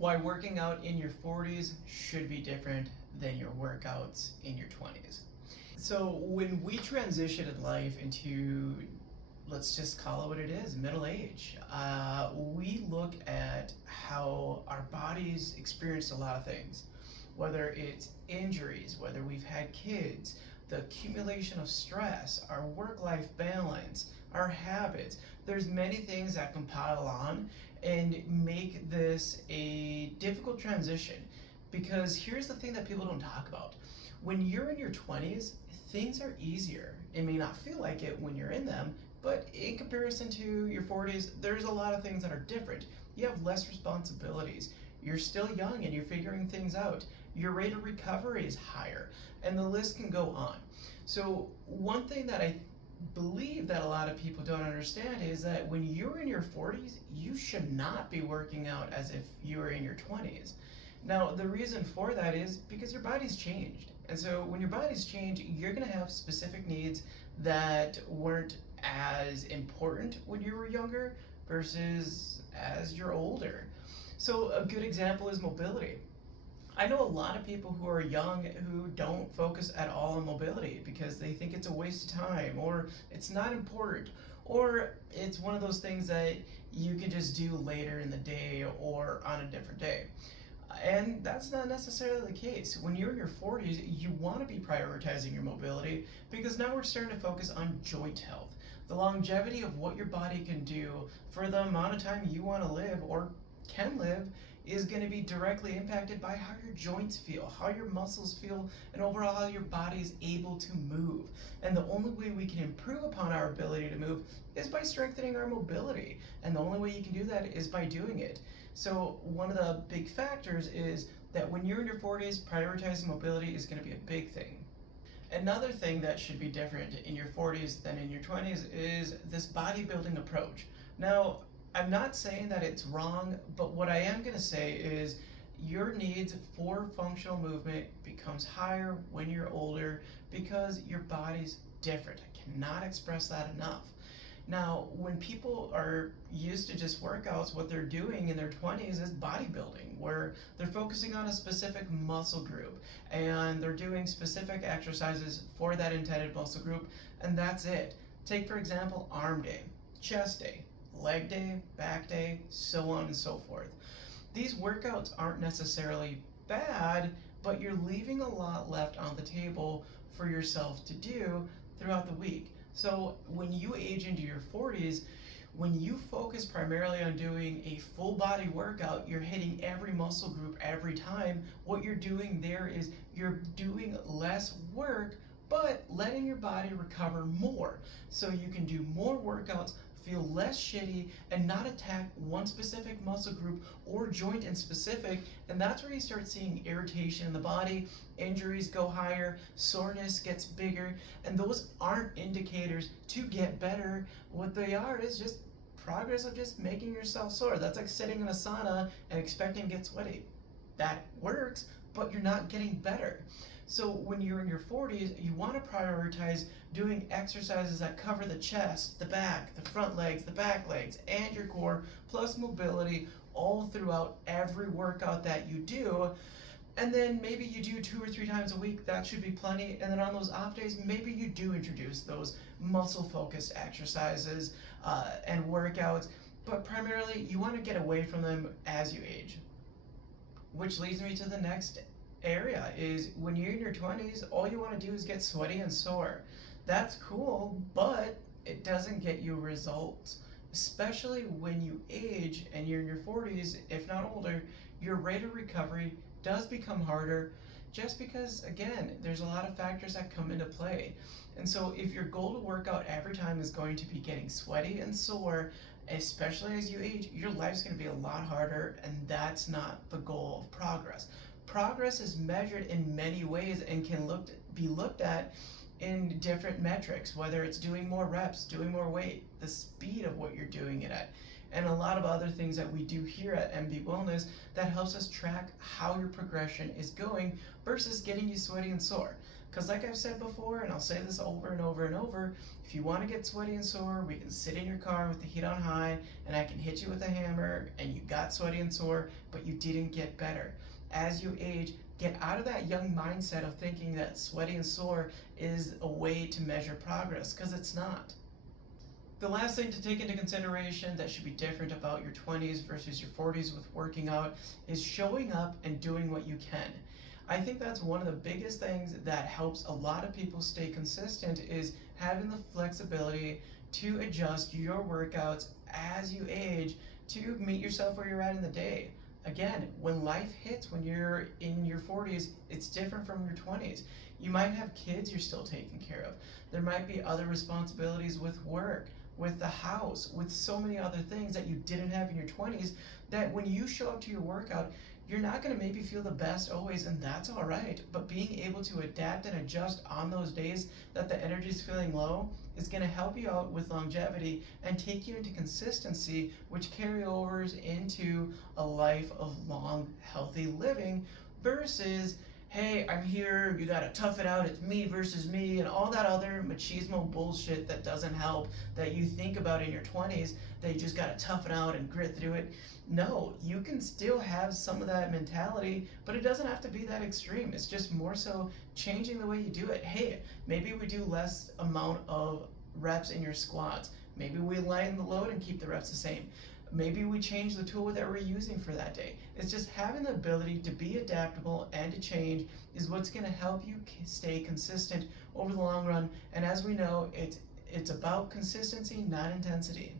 Why working out in your 40s should be different than your workouts in your 20s. So when we transition in life into, let's just call it what it is, middle age, we look at how our bodies experienced a lot of things, whether it's injuries, whether we've had kids, the accumulation of stress, our work-life balance, our habits. There's many things that compile on and make this a difficult transition, because here's the thing that people don't talk about. When you're in your 20s, things are easier. It may not feel like it when you're in them, but in comparison to your 40s, there's a lot of things that are different. You have less responsibilities. You're still young and you're figuring things out. Your rate of recovery is higher, and the list can go on. So one thing that I believe that a lot of people don't understand is that when you're in your 40s, you should not be working out as if you were in your 20s. Now, the reason for that is because your body's changed. And so when your body's changed, you're going to have specific needs that weren't as important when you were younger versus as you're older. So a good example is mobility. I know a lot of people who are young who don't focus at all on mobility because they think it's a waste of time, or it's not important, or it's one of those things that you can just do later in the day or on a different day. And that's not necessarily the case. When you're in your 40s, you want to be prioritizing your mobility, because now we're starting to focus on joint health. The longevity of what your body can do for the amount of time you want to live or can live is going to be directly impacted by how your joints feel, how your muscles feel, and overall how your body is able to move. And the only way we can improve upon our ability to move is by strengthening our mobility. And the only way you can do that is by doing it. So one of the big factors is that when you're in your 40s, prioritizing mobility is going to be a big thing. Another thing that should be different in your 40s than in your 20s is this bodybuilding approach. Now, I'm not saying that it's wrong, but what I am going to say is your needs for functional movement becomes higher when you're older because your body's different. I cannot express that enough. Now, when people are used to just workouts, what they're doing in their 20s is bodybuilding, where they're focusing on a specific muscle group and they're doing specific exercises for that intended muscle group, and that's it. Take, for example, arm day, chest day, leg day, back day, so on and so forth. These workouts aren't necessarily bad, but you're leaving a lot left on the table for yourself to do throughout the week. So when you age into your 40s, when you focus primarily on doing a full body workout, you're hitting every muscle group every time. What you're doing there is you're doing less work, but letting your body recover more. So you can do more workouts, feel less shitty, and not attack one specific muscle group or joint in specific. And that's where you start seeing irritation in the body, injuries go higher, soreness gets bigger, and those aren't indicators to get better. What they are is just progress of just making yourself sore. That's like sitting in a sauna and expecting to get sweaty. That works, but you're not getting better. So when you're in your 40s, you want to prioritize doing exercises that cover the chest, the back, the front legs, the back legs, and your core, plus mobility all throughout every workout that you do. And then maybe you do 2 or 3 times a week, that should be plenty. And then on those off days, maybe you do introduce those muscle-focused exercises and workouts, but primarily you want to get away from them as you age. Which leads me to the next area is when you're in your 20s, all you want to do is get sweaty and sore. That's cool, but it doesn't get you results. Especially when you age and you're in your 40s, if not older, your rate of recovery does become harder just because, again, there's a lot of factors that come into play. And so if your goal to work out every time is going to be getting sweaty and sore, especially as you age, your life's going to be a lot harder, and that's not the goal of progress. Progress is measured in many ways and can be looked at in different metrics, whether it's doing more reps, doing more weight, the speed of what you're doing it at, and a lot of other things that we do here at MB Wellness that helps us track how your progression is going versus getting you sweaty and sore. Because like I've said before, and I'll say this over and over and over, if you want to get sweaty and sore, we can sit in your car with the heat on high, and I can hit you with a hammer, and you got sweaty and sore, but you didn't get better. As you age, get out of that young mindset of thinking that sweaty and sore is a way to measure progress, because it's not. The last thing to take into consideration that should be different about your 20s versus your 40s with working out is showing up and doing what you can. I think that's one of the biggest things that helps a lot of people stay consistent, is having the flexibility to adjust your workouts as you age to meet yourself where you're at in the day. Again, when life hits when you're in your 40s, it's different from your 20s. You might have kids you're still taking care of. There might be other responsibilities with work, with the house, with so many other things that you didn't have in your 20s, that when you show up to your workout, you're not going to maybe feel the best always, and that's all right. But being able to adapt and adjust on those days that the energy is feeling low is going to help you out with longevity and take you into consistency, which carry overs into a life of long, healthy living versus, hey, I'm here, you gotta tough it out, it's me versus me, and all that other machismo bullshit that doesn't help, that you think about in your 20s, that you just gotta tough it out and grit through it. No, you can still have some of that mentality, but it doesn't have to be that extreme. It's just more so changing the way you do it. Hey, maybe we do less amount of reps in your squats. Maybe we lighten the load and keep the reps the same. Maybe we change the tool that we're using for that day. It's just having the ability to be adaptable and to change is what's going to help you stay consistent over the long run. And as we know, it's about consistency, not intensity.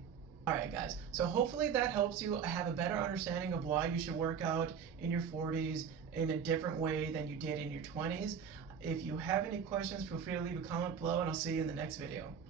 Alright guys, so hopefully that helps you have a better understanding of why you should work out in your 40s in a different way than you did in your 20s. If you have any questions, feel free to leave a comment below, and I'll see you in the next video.